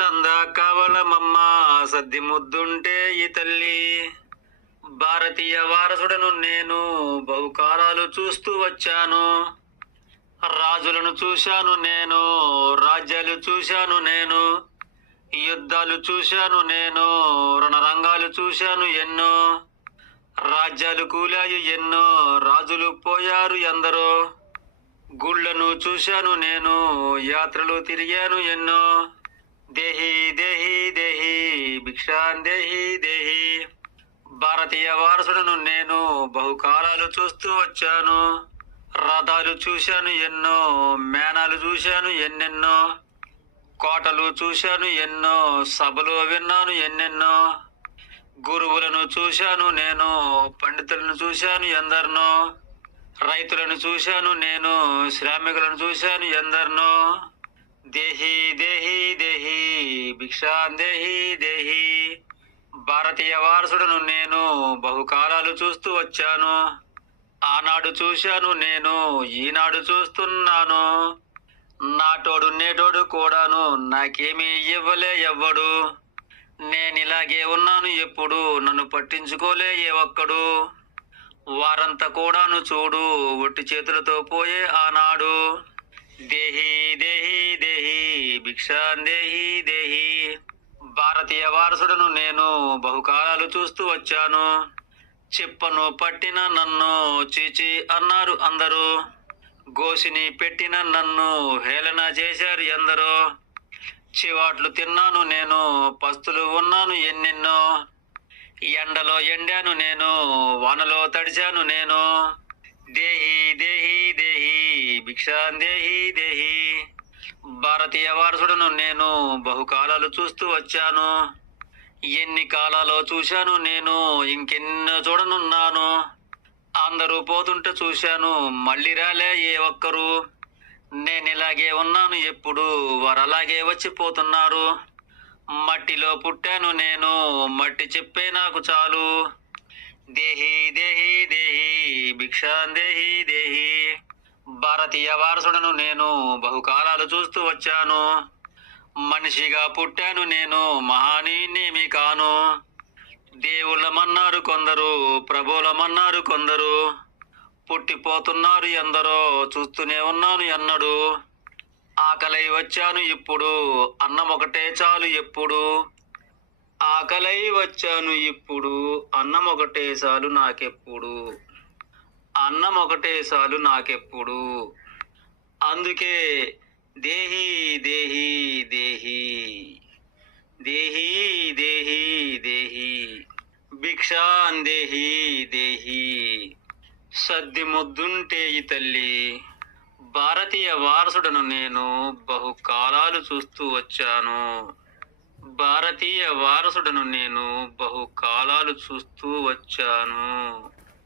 చందా కావలమమ్మ సద్ది ముద్దుంటే ఈ తల్లి. భారతీయ వారసుడను నేను బహుకాలాలు చూస్తూ వచ్చాను. రాజులను చూశాను నేను రాజ్యాలు చూశాను నేను యుద్ధాలు చూశాను నేను రణరంగాలు చూశాను ఎన్నో. రాజ్యాలు కూలాయి ఎన్నో రాజులు పోయారు ఎందరో. గుళ్ళను చూశాను నేను యాత్రలు తిరిగాను ఎన్నో. దేహి దేహి దేహి భిక్షాన్ దేహి దేహి. భారతీయ వారసుడను నేను బహుకాలాలు చూస్తూ వచ్చాను. రథాలు చూశాను ఎన్నో మేనాలు చూశాను ఎన్నెన్నో. కోటలు చూశాను ఎన్నో సభలు విన్నాను ఎన్నెన్నో. గురువులను చూశాను నేను పండితులను చూశాను ఎందరినో. రైతులను చూశాను నేను శ్రామికులను చూశాను ఎందరినో. దేహి దేహి భిక్షాం దేహి. దేహి భారతీయ వారసుడును నేను బహుకాలాలు చూస్తూ వచ్చాను. ఆనాడు చూశాను నేను ఈనాడు చూస్తున్నాను. నాటోడు నేటోడు కూడాను నాకేమీ ఇవ్వలే ఎవ్వడు. నేనిలాగే ఉన్నాను ఎప్పుడు నన్ను పట్టించుకోలే ఏ ఒక్కడు. వారంతా కూడాను చూడు ఒట్టి చేతులతో పోయే ఆనాడు. దేహి దేహి దేహి భిక్షాన్ దేహి దేహి. భారతీయ వారసుడను నేను బహుకాలాలు చూస్తూ వచ్చాను. చెప్పను పట్టిన నన్ను చీచి అన్నారు అందరూ. గోసిని పెట్టిన నన్ను హేళన చేశారు ఎందరో. చివాట్లు తిన్నాను నేను పస్తులు ఉన్నాను ఎన్నెన్నో. ఎండలో ఎండాను నేను వానలో తడిచాను నేను. దేహి దేహి దేహి భిక్షాన్ దేహి. భారతీయ వారసుడును నేను బహుకాలాలు చూస్తూ వచ్చాను. ఎన్ని కాలాలో చూశాను నేను ఇంకెన్నో చూడనున్నాను. అందరూ పోతుంటే చూశాను మళ్ళీ రాలే ఏ ఒక్కరు. నేను ఇలాగే ఉన్నాను ఎప్పుడు వారు అలాగే వచ్చిపోతున్నారు. మట్టిలో పుట్టాను నేను మట్టి చెప్పే నాకు చాలు. దేహి దేహి దేహి భిక్షాన్ దేహి. భారతీయ వారసుడను నేను బహుకాలాలు చూస్తూ వచ్చాను. మనిషిగా పుట్టాను నేను మహానీనేమి కాను. దేవుళ్ళమన్నారు కొందరు ప్రభువులమన్నారు కొందరు. పుట్టిపోతున్నారు ఎందరో చూస్తూనే ఉన్నాను ఎన్నడు. ఆకలై వచ్చాను ఇప్పుడు అన్నం ఒకటే చాలు ఎప్పుడు. ఆకలై వచ్చాను ఇప్పుడు అన్నం ఒకటే చాలు నాకెప్పుడు. అన్నం ఒకటే చాలు నాకెప్పుడు. అందుకే దేహి దేహి దేహి. దేహి దేహి దేహి. భిక్షాన్ దేహి దేహి. సద్ది ముద్దుంటే ఈ తల్లి. భారతీయ వారసుడను నేను బహుకాలాలు చూస్తూ వచ్చాను. భారతీయ వారసుడను నేను బహుకాలాలు చూస్తూ వచ్చాను.